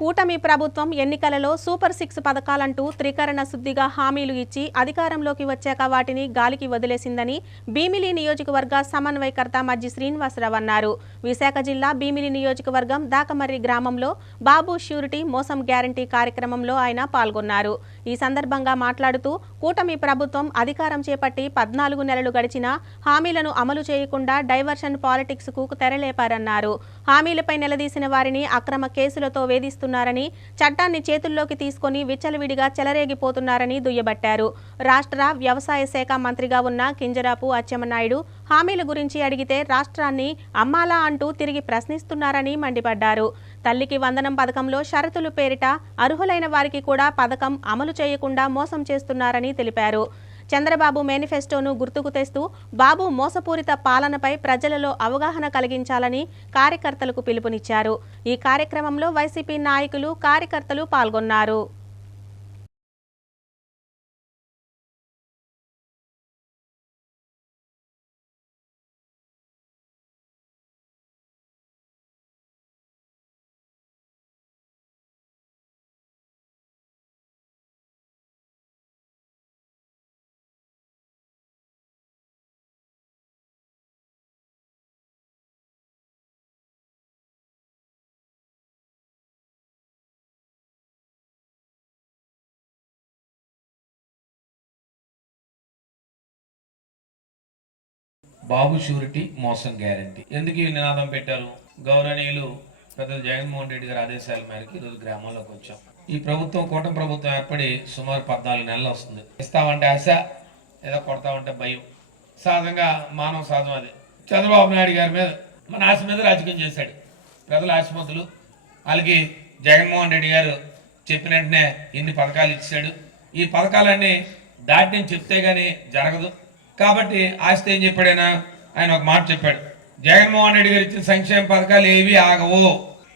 కూటమి ప్రభుత్వం ఎన్నికలలో సూపర్ 6 పథకాలంటూ త్రికరణ శుద్ధిగా హామీలు ఇచ్చి అధికారంలోకి వచ్చాక వాటిని గాలికి వదిలేసిందని భీమిలి నియోజకవర్గ సమన్వయకర్త మజ్జి శ్రీనివాసరావు అన్నారు. విశాఖ జిల్లా భీమిలి నియోజకవర్గం దాకమర్రి గ్రామంలో బాబు ష్యూరిటీ మోసం గ్యారంటీ కార్యక్రమంలో ఆయన పాల్గొన్నారు. ఈ సందర్భంగా మాట్లాడుతూ కూటమి ప్రభుత్వం అధికారం చేపట్టి 14 నెలలు గడిచినా హామీలను అమలు చేయకుండా డైవర్షన్ పాలిటిక్స్ కు తెరలేపారన్నారు. హామీలపై నిలదీసిన వారిని అక్రమ కేసులతో వేధిస్తున్నారు. చట్టాన్ని చేతుల్లోకి తీసుకొని విచ్చలవిడిగా చెలరేగిపోతున్నారని దుయ్యబట్టారు. రాష్ట్ర వ్యవసాయ శాఖ మంత్రిగా ఉన్న కింజరాపు అచ్చెన్నాయుడు హామీల గురించి అడిగితే రాష్ట్రాన్ని అమ్మాలా అంటూ తిరిగి ప్రశ్నిస్తున్నారని మండిపడ్డారు. తల్లికి వందనం పథకంలో షరతులు పేరిట అర్హులైన వారికి కూడా పథకం అమలు చేయకుండా మోసం చేస్తున్నారని తెలిపారు. చంద్రబాబు మేనిఫెస్టోను గుర్తుకు తెస్తూ బాబు మోసపూరిత పాలనపై ప్రజలలో అవగాహన కలిగించాలని కార్యకర్తలకు పిలుపునిచ్చారు. ఈ కార్యక్రమంలో వైసీపీ నాయకులు, కార్యకర్తలు పాల్గొన్నారు. బాబు షూరిటీ మోసం గ్యారంటీ ఎందుకు ఈ నినాదం పెట్టారు? గౌరవనీయులు పెద్దలు జగన్మోహన్ రెడ్డి గారి ఆదేశాల మేరకు ఈరోజు గ్రామాల్లోకి వచ్చాం. ఈ ప్రభుత్వం కూటమి ప్రభుత్వం ఏర్పడి సుమారు 14 నెలలు వస్తుంది. ఇస్తామంటే ఆశ, ఏదో కొడతామంటే భయం. సహజంగా మానవ సహజం అది. చంద్రబాబు నాయుడు గారి మీద మన ఆశ మీద రాజకీయం చేశాడు. ప్రజల ఆశమంతులు వాళ్ళకి జగన్మోహన్ రెడ్డి గారు చెప్పిన వెంటనే ఇన్ని పథకాలు ఇచ్చాడు. ఈ పథకాలన్నీ దాటిని చెప్తే గానీ జరగదు. కాబట్టి ఆస్తి ఏం చెప్పాడైనా ఆయన ఒక మాట చెప్పాడు. జగన్మోహన్ రెడ్డి గారు ఇచ్చిన సంక్షేమ పథకాలు ఏవి ఆగవు,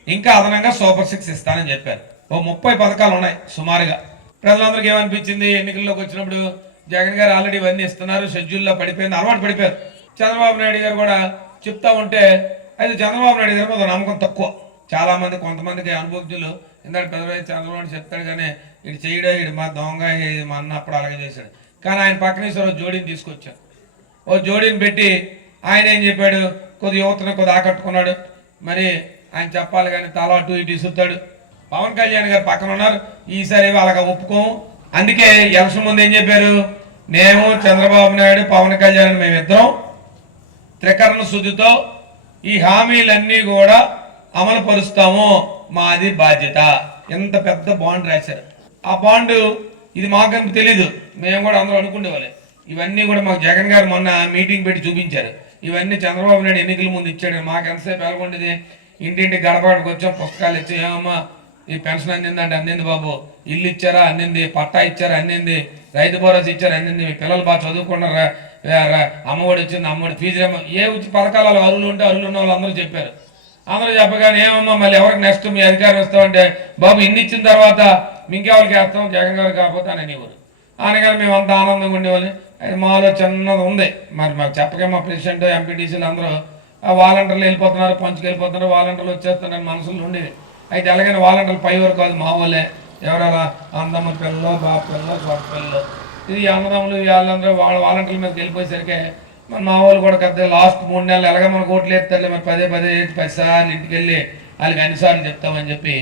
ఇంకా అదనంగా సూపర్ 6 ఇస్తానని చెప్పారు. 30 పథకాలు ఉన్నాయి సుమారుగా. ప్రజలందరికీ ఏమనిపించింది? ఎన్నికల్లోకి వచ్చినప్పుడు జగన్ గారు ఆల్రెడీ ఇవన్నీ ఇస్తున్నారు, షెడ్యూల్లో పడిపోయింది, అలవాటు పడిపోయారు. చంద్రబాబు నాయుడు గారు కూడా చెప్తా ఉంటే అయితే చంద్రబాబు నాయుడు గారు మీద నమ్మకం తక్కువ. చాలా మంది, కొంతమందికి అనుభవజ్ఞులు ఎందుకంటే పెద్దవాళ్ళు చంద్రబాబు చెప్తాడు కానీ ఇటు చేయడం, ఇటు మా దొంగ మా అన్నప్పుడు అలాగే చేశాడు. కానీ ఆయన పక్కన జోడీని తీసుకొచ్చారు. ఓ జోడీని పెట్టి ఆయన ఏం చెప్పాడు? కొద్ది యువతను కొద్ది ఆకట్టుకున్నాడు. మరి ఆయన చెప్పాలి కానీ తల అటు ఇటు ఇసుతాడు. పవన్ కళ్యాణ్ గారు పక్కన ఉన్నారు. ఈసారి అలాగా ఒప్పుకోము. అందుకే ఎలక్షన్ ముందు ఏం చెప్పారు? నేను, చంద్రబాబు నాయుడు, పవన్ కళ్యాణ్ మేమిద్దరం త్రికరణ శుద్ధితో ఈ హామీలన్నీ కూడా అమలు పరుస్తాము, మాది బాధ్యత. ఎంత పెద్ద బాండ్ రాశారు. ఆ బాండ్ ఇది మాకు తెలీదు, మేము కూడా అందరూ అనుకునేవాళ్ళే. ఇవన్నీ కూడా మాకు జగన్ గారు మొన్న మీటింగ్ పెట్టి చూపించారు. ఇవన్నీ చంద్రబాబు నాయుడు ఎన్నికల ముందు ఇచ్చాడు. మాకు ఎంతసేపు వెళ్ళకుండేది, ఇంటింటి గడపడికి వచ్చాం, పుస్తకాలు ఇచ్చి ఏమమ్మా ఈ పెన్షన్ అందిందంటే అందింది బాబు, ఇల్లు ఇచ్చారా అందింది, పట్టా ఇచ్చారా అందింది, రైతు భరోసా ఇచ్చారా అందింది, మీ పిల్లలు బాగా చదువుకున్నారా, అమ్మఒడి వచ్చింది, అమ్మఒడి ఫీజు ఏ పథకాలు అర్హులు ఉంటే అర్హులు ఉన్న వాళ్ళు అందరూ చెప్పారు. అందరూ చెప్పగానే ఏమమ్మా మళ్ళీ ఎవరికి నెక్స్ట్ మీ అధికారం ఇస్తామంటే బాబు ఇన్ని ఇచ్చిన తర్వాత ఇంకెవరికి వేస్తాం, జగన్ గారు కాకపోతే అని అనేవారు. అనగానే మేము అంత ఆనందంగా ఉండేవాళ్ళం. అది మాలో చిన్నది ఉంది. మరి మాకు చెప్పగా మా ప్రెసిడెంట్, ఎంపీటీసీలు అందరూ వాలంటీర్లు వెళ్ళిపోతున్నారు, పంచుకు వెళ్ళిపోతున్నారు, వాలంటీర్లు వచ్చేస్తున్నారు మనసులో ఉండేది. అయితే ఎలాగైనా వాలంటీర్లు పై వరకు కాదు, మా వాళ్ళే ఎవరైనా అందమ్మ పిల్లలు, బాబు పిల్లలు, సొంత పిల్లలు, ఇది అన్నదమ్ములు వాళ్ళందరూ వాళ్ళ వాలంటీర్ల మీదకి వెళ్ళిపోయేసరికి మరి మా వాళ్ళు కూడా పెద్ద లాస్ట్ 3 నెలలు ఎలాగ మనకు ఓట్లు వేస్తారులే, మరి 10 సార్లు ఇంటికి వెళ్ళి వాళ్ళకి అన్నిసార్లు చెప్తామని చెప్పి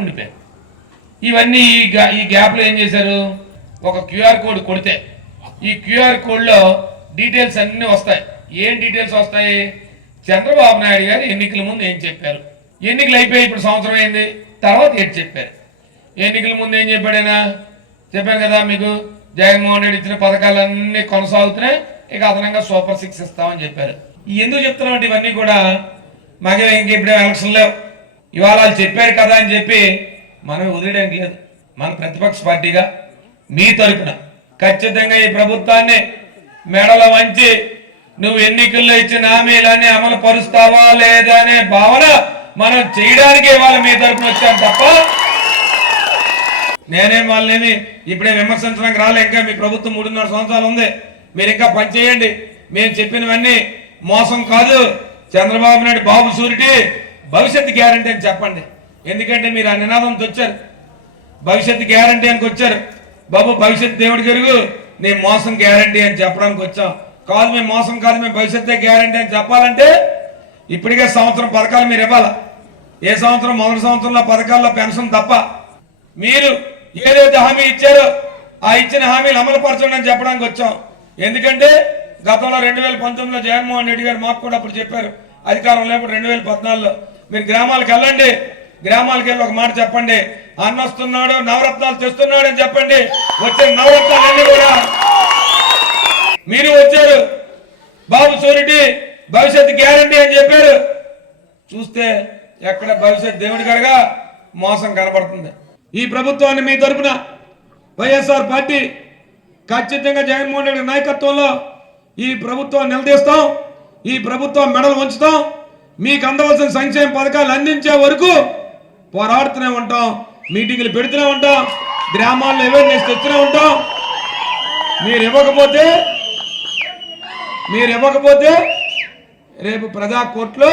ఉండిపోయారు. ఇవన్నీ ఈ గ్యాప్లో ఏం చేశారు? ఒక క్యూఆర్ కోడ్ కొడితే ఈ క్యూఆర్ కోడ్లో డీటెయిల్స్ అన్నీ వస్తాయి. ఏం డీటెయిల్స్ వస్తాయి? చంద్రబాబు నాయుడు గారు ఎన్నికల ముందు ఏం చెప్పారు, ఎన్నికలు అయిపోయి ఇప్పుడు సంవత్సరం అయింది, తర్వాత ఏంటి చెప్పారు. ఎన్నికల ముందు ఏం చెప్పాడైనా చెప్పాను కదా మీకు, జగన్మోహన్ రెడ్డి ఇచ్చిన పథకాలన్నీ కొనసాగుతున్నాయి, ఇక అదనంగా సూపర్ 6 ఇస్తామని చెప్పారు. ఎందుకు చెప్తున్నామంటే ఇవన్నీ కూడా మాకే ఇంక ఇప్పుడే ఎలక్షన్ లేవు, ఇవాళ వాళ్ళు చెప్పారు కదా అని చెప్పి మనం వదిలేయడానికి లేదు. మన ప్రతిపక్ష పార్టీగా మీ తరపున ఖచ్చితంగా ఈ ప్రభుత్వాన్ని మెడల వంచి నువ్వు ఎన్నికల్లో ఇచ్చిన హామీలన్నీ అమలు పరుస్తావా లేదా అనే భావన మనం చేయడానికి ఇవాళ మీ తరపున వచ్చాం తప్ప నేనేం వాళ్ళని ఇప్పుడే విమర్శించడానికి రాలే. ఇంకా మీ ప్రభుత్వం 3.5 సంవత్సరాలు ఉంది, మీరు ఇంకా పనిచేయండి. మేము చెప్పినవన్నీ మోసం కాదు, చంద్రబాబు నాయుడు బాబు షూరిటీ భవిష్యత్తు గ్యారంటీ అని చెప్పండి. ఎందుకంటే మీరు ఆ నినాదంతో వచ్చారు, భవిష్యత్తు గ్యారంటీ అని వచ్చారు. బాబు భవిష్యత్తు దేవుడికి ఎరుగు, నేను మోసం గ్యారంటీ అని చెప్పడానికి వచ్చాం. కాదు మేము మోసం కాదు, మేము భవిష్యత్తే గ్యారంటీ అని చెప్పాలంటే ఇప్పటికే సంవత్సరం పథకాలు మీరు ఇవ్వాలి. ఏ సంవత్సరం మొదటి సంవత్సరంలో పథకాల్లో పెన్షన్ తప్ప మీరు ఏదైతే హామీ ఇచ్చారో ఆ ఇచ్చిన హామీలు అమలు పరచండి అని చెప్పడానికి వచ్చాం. ఎందుకంటే గతంలో 2019లో జగన్మోహన్ రెడ్డి గారు మాకు కూడా అప్పుడు చెప్పారు, అధికారం లేకపోతే 2014లో మీరు గ్రామాలకు వెళ్ళండి, గ్రామాలకు వెళ్ళి ఒక మాట చెప్పండి, అన్న వస్తున్నాడు నవరత్నాలు తెస్తున్నాడు అని చెప్పండి. వచ్చే నవరత్నాలన్నీ కూడా మీరు వచ్చారు. బాబు షూరిటీ భవిష్యత్తు గ్యారంటీ అని చెప్పారు. చూస్తే ఎక్కడ భవిష్యత్ దేవుడి గారుగా మోసం కనబడుతుంది. ఈ ప్రభుత్వాన్ని మీ తరపున వైఎస్ఆర్ పార్టీ ఖచ్చితంగా జగన్మోహన్ రెడ్డి నాయకత్వంలో ఈ ప్రభుత్వం నిలదీస్తాం, ఈ ప్రభుత్వం మెడలు ఉంచుతాం. మీకు అందవలసిన సంక్షేమ పథకాలు అందించే వరకు పోరాడుతూనే ఉంటాం, మీటింగులు పెడుతూనే ఉంటాం, గ్రామాల్లో అవేర్నెస్ తెస్తూనే ఉంటాం. మీరు ఇవ్వకపోతే రేపు ప్రజా కోర్టులో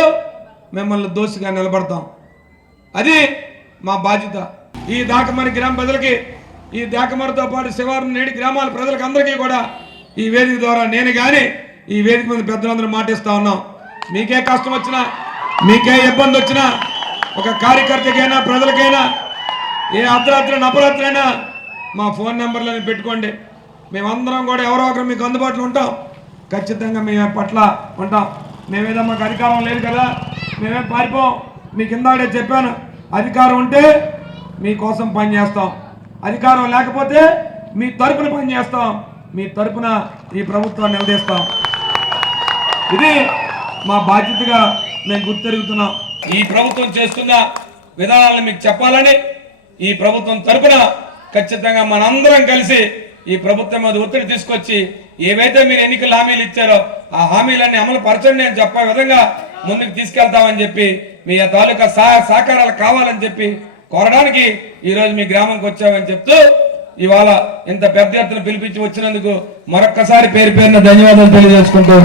మిమ్మల్ని దోషిగా నిలబడతాం. అది మా బాధ్యత. ఈ దాకమరి గ్రామ ప్రజలకి, ఈ దాకమరితో పాటు శివారు నేడి గ్రామాల ప్రజలకు అందరికీ కూడా ఈ వేదిక ద్వారా నేను కానీ ఈ వేదిక మీద పెద్దలందరూ మాటిస్తా ఉన్నాం. మీకే కష్టం వచ్చినా, మీకే ఇబ్బంది వచ్చినా, ఒక కార్యకర్తకైనా ప్రజలకైనా ఏ అర్ధరాత్రి అపరాత్రి అయినా మా ఫోన్ నెంబర్లను పెట్టుకోండి. మేమందరం కూడా ఎవరో ఒకరు మీకు అందుబాటులో ఉంటాం. ఖచ్చితంగా మేము పట్ల ఉంటాం. మేమేదో మాకు అధికారం లేదు కదా, మేమే పారిపోం. మీకు ఇందాడే చెప్పాను, అధికారం ఉంటే మీకోసం పనిచేస్తాం, అధికారం లేకపోతే మీ తరపున పనిచేస్తాం, మీ తరపున ఈ ప్రభుత్వాన్ని నిలదీస్తాం. ఇది మా బాధ్యతగా మేము గుర్తెరుగుతున్నాం. ఈ ప్రభుత్వం చేస్తున్న విధానాలను మీకు చెప్పాలని ఈ ప్రభుత్వం తరపున ఖచ్చితంగా మనందరం కలిసి ఈ ప్రభుత్వం మీద ఒత్తిడి తీసుకొచ్చి ఏవైతే మీరు ఎన్నికల హామీలు ఇచ్చారో ఆ హామీలన్నీ అమలు పరచండి అని చెప్పే విధంగా ముందుకు తీసుకెళ్తామని చెప్పి మీ తాలూకా సహకారాలు కావాలని చెప్పి కోరడానికి ఈరోజు మీ గ్రామంకి వచ్చామని చెప్తూ ఇవాళ ఇంత పెద్ద ఎత్తున పిలిపించి వచ్చినందుకు మరొక్కసారి పేరు పేరున ధన్యవాదాలు తెలియజేసుకుంటూ